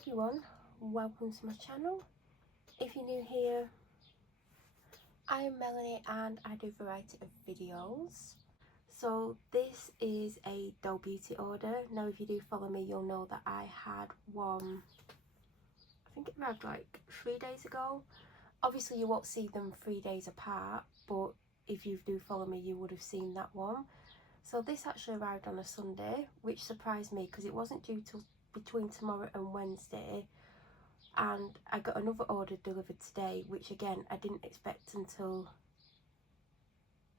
everyone, welcome to my channel. If you're new here, I am Melanie and I do a variety of videos. So this is a doll beauty order. Now if you do follow me, you'll know that I had one, I think it arrived like 3 days ago. Obviously you won't see them 3 days apart, but if you do follow me you would have seen that one. So this actually arrived on a Sunday, which surprised me because it wasn't due till between tomorrow and Wednesday, and I got another order delivered today, which again I didn't expect until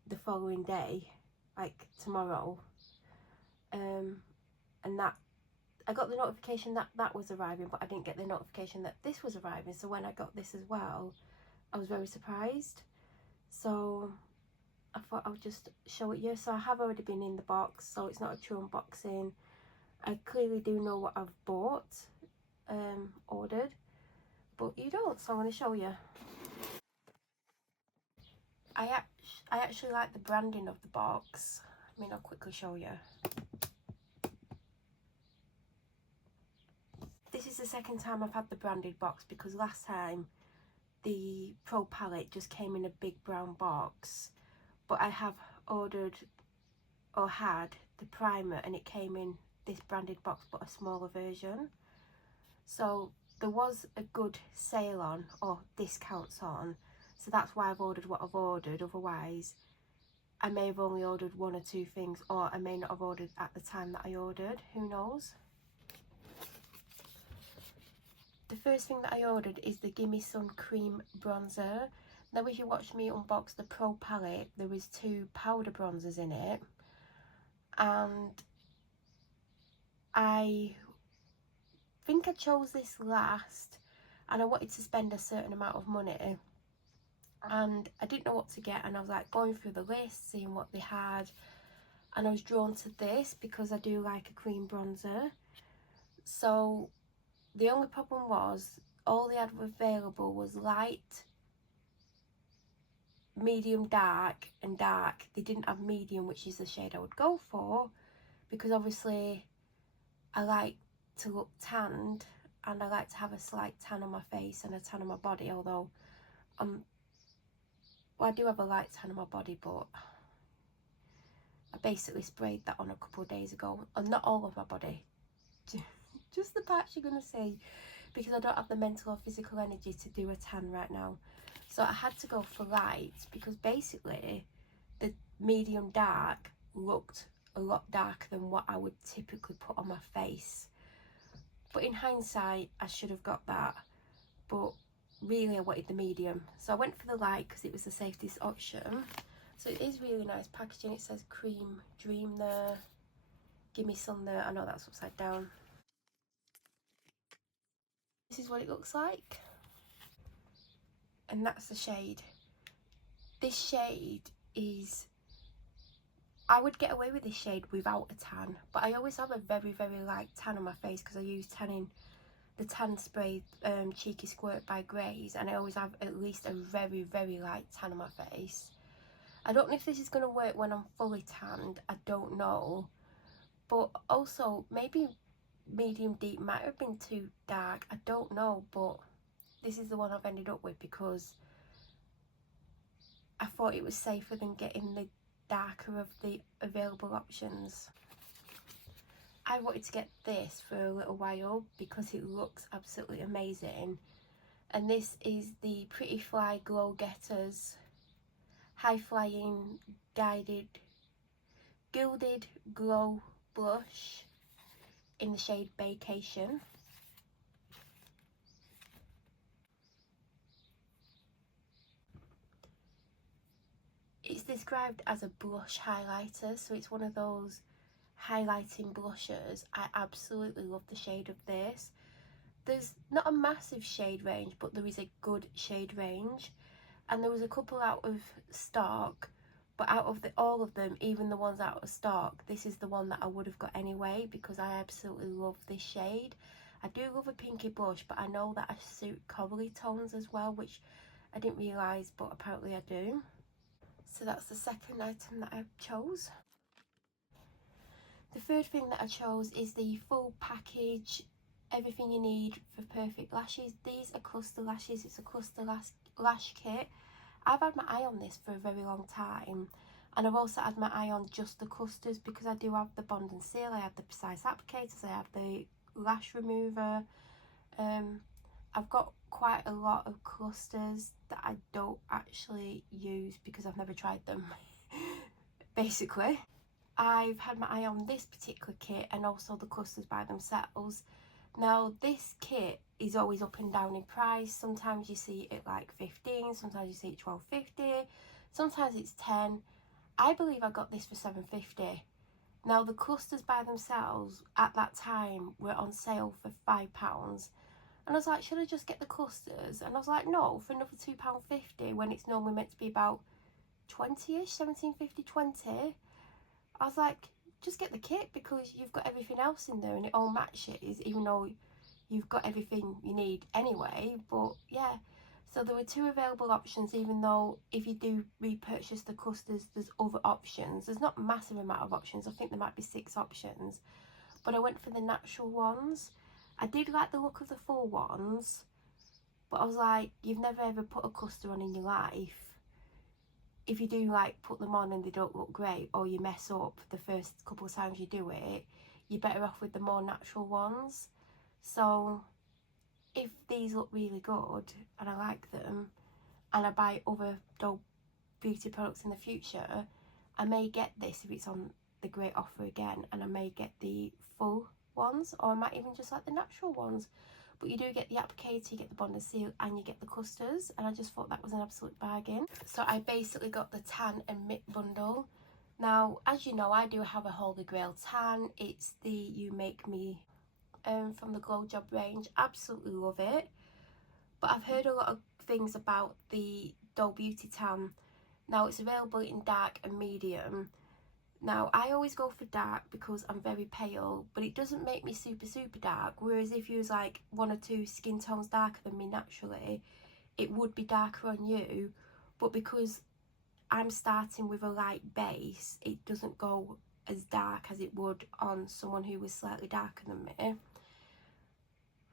the following day, like tomorrow. And that I got the notification that that was arriving, but I didn't get the notification that this was arriving. So when I got this as well, I was very surprised. So I thought I would just show it you. So I have already been in the box, so it's not a true unboxing. I clearly do know what I've bought, ordered, but you don't, so I'm going to show you. I actually like the branding of the box. I mean, I'll quickly show you. This is the second time I've had the branded box, because last time the Pro palette just came in a big brown box, but I have ordered or had the primer and it came in this branded box but a smaller version. So there was a good sale on or discounts on, so that's why I've ordered what I've ordered. Otherwise I may have only ordered 1 or 2 things, or I may not have ordered at the time that I ordered, who knows. The first thing that I ordered is the Gimme Sun Cream Bronzer. Now if you watched me unbox the Pro palette, there was 2 powder bronzers in it, and I think I chose this last, and I wanted to spend a certain amount of money and I didn't know what to get, and I was like going through the list, seeing what they had, and I was drawn to this because I do like a cream bronzer. So the only problem was all they had available was light, medium, dark and dark. They didn't have medium, which is the shade I would go for, because obviously I like to look tanned and I like to have a slight tan on my face and a tan on my body, although well, I do have a light tan on my body, but I basically sprayed that on a couple of days ago, and not all of my body, just the parts you're gonna see, because I don't have the mental or physical energy to do a tan right now. So I had to go for light, because basically the medium dark looked a lot darker than what I would typically put on my face. But in hindsight, I should have got that, but really I wanted the medium. So I went for the light because it was the safest option. So it is really nice packaging. It says Cream Dream there, Gimme Sun there. I know that's upside down. This is what it looks like. And that's the shade. This shade is, I would get away with this shade without a tan, but I always have a very, very light tan on my face because I use the tan spray Cheeky Squirt by Grace, and I always have at least a very, very light tan on my face. I don't know if this is going to work when I'm fully tanned, I don't know, but also maybe medium deep might have been too dark, I don't know, but this is the one I've ended up with because I thought it was safer than getting the darker of the available options. I wanted to get this for a little while because it looks absolutely amazing, and this is the Pretty Fly Glow Getters High Flying Gilded Glow Blush in the shade Vacation. It's described as a blush highlighter, so it's one of those highlighting blushes. I absolutely love the shade of this. There's not a massive shade range, but there is a good shade range, and there was a couple out of stock, but out of all of them, even the ones out of stock, this is the one that I would have got anyway because I absolutely love this shade. I do love a pinky blush, but I know that I suit corally tones as well, which I didn't realise, but apparently I do. So that's the second item that I chose. The third thing that I chose is the full package everything you need for perfect lashes. These are cluster lashes. It's a cluster lash kit. I've had my eye on this for a very long time, and I've also had my eye on just the clusters because I do have the bond and seal, I have the precise applicators, I have the lash remover. I've got quite a lot of clusters that I don't actually use because I've never tried them. Basically, I've had my eye on this particular kit and also the clusters by themselves. Now this kit is always up and down in price. Sometimes you see it like 15, sometimes you see it 12.50, sometimes it's 10. I believe I got this for 7.50. Now the clusters by themselves at that time were on sale for £5, and I was like, should I just get the clusters? And I was like, no, for another £2.50 when it's normally meant to be about 20ish, 17.50, 20. I was like, just get the kit because you've got everything else in there and it all matches, even though you've got everything you need anyway. But yeah, so there were 2 available options, even though if you do repurchase the clusters, there's other options. There's not a massive amount of options. I think there might be 6 options, but I went for the natural ones. I did like the look of the full ones, but I was like, you've never ever put a cluster on in your life. If you do like put them on and they don't look great, or you mess up the first couple of times you do it, you're better off with the more natural ones. So if these look really good and I like them and I buy other doll beauty products in the future, I may get this if it's on the great offer again, and I may get the full ones, or I might even just like the natural ones. But you do get the applicator, you get the bond and seal, and you get the clusters, and I just thought that was an absolute bargain. So I basically got the tan and mitt bundle. Now, as you know, I do have a Holy Grail tan. It's the You Make Me from the Glow Job range. Absolutely love it. But I've heard a lot of things about the Doll Beauty tan. Now, it's available in dark and medium. Now, I always go for dark because I'm very pale, but it doesn't make me super dark. Whereas if you was like 1 or 2 skin tones darker than me naturally, it would be darker on you. But because I'm starting with a light base, it doesn't go as dark as it would on someone who was slightly darker than me.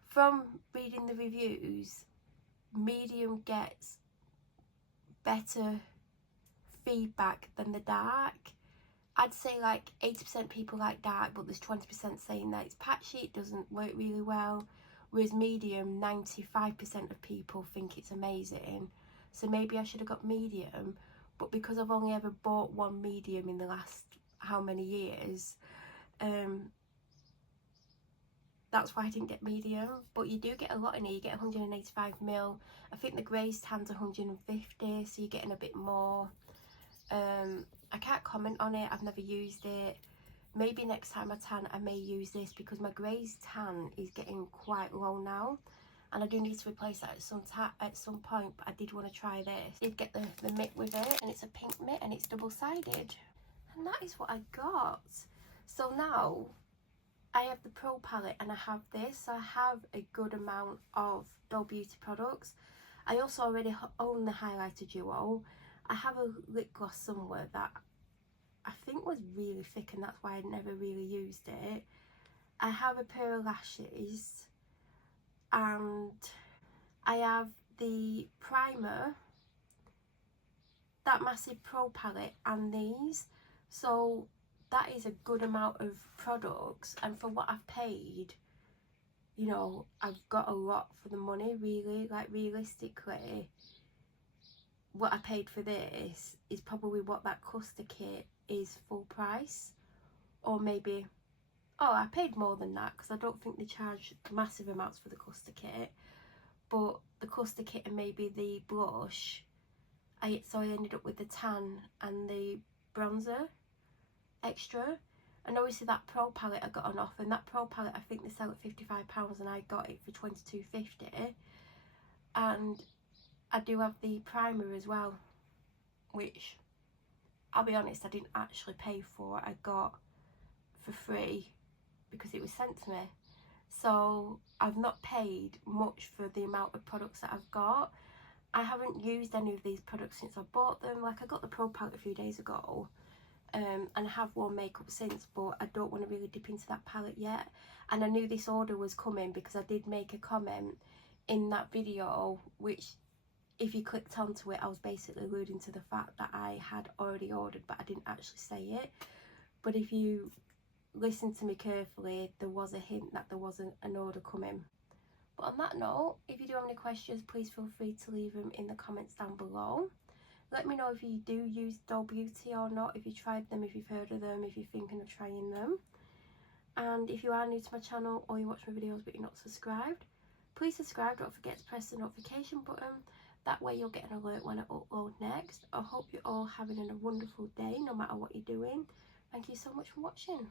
From reading the reviews, medium gets better feedback than the dark. I'd say like 80% people like dark, but there's 20% saying that it's patchy, it doesn't work really well. Whereas medium, 95% of people think it's amazing. So maybe I should have got medium, but because I've only ever bought 1 medium in the last how many years, that's why I didn't get medium. But you do get a lot in here. You get 185ml. I think the Grace tan's 150, so you're getting a bit more. I can't comment on it, I've never used it. Maybe next time I tan I may use this because my Grace tan is getting quite low now, and I do need to replace that at some point, but I did want to try this. I did get the mitt with it, and it's a pink mitt and it's double-sided. And that is what I got. So now I have the Pro palette and I have this. So I have a good amount of Doll Beauty products. I also already own the highlighter duo. I have a lip gloss somewhere that I think was really thick, and that's why I never really used it. I have a pair of lashes, and I have the primer, that massive Pro palette, and these. So that is a good amount of products, and for what I've paid, you know, I've got a lot for the money, really. Like, realistically, what I paid for this is probably what that cluster kit is full price, or maybe, oh, I paid more than that because I don't think they charge massive amounts for the cluster kit. But the cluster kit and maybe the blush, so I ended up with the tan and the bronzer extra. And obviously that Pro palette I got on offer, and that Pro palette I think they sell at £55 and I got it for £22.50. And I do have the primer as well, which I'll be honest, I didn't actually pay for. I got for free because it was sent to me. So I've not paid much for the amount of products that I've got. I haven't used any of these products since I bought them. Like, I got the Pro palette a few days ago, and I have worn makeup since, but I don't want to really dip into that palette yet. And I knew this order was coming because I did make a comment in that video, which if you clicked onto it, I was basically alluding to the fact that I had already ordered, but I didn't actually say it. But if you listen to me carefully, there was a hint that there wasn't an order coming. But on that note, if you do have any questions, please feel free to leave them in the comments down below. Let me know if you do use Doll Beauty or not, if you tried them, if you've heard of them, if you're thinking of trying them. And if you are new to my channel or you watch my videos but you're not subscribed, please subscribe. Don't forget to press the notification button. That way you'll get an alert when I upload next. I hope you're all having a wonderful day no matter what you're doing. Thank you so much for watching.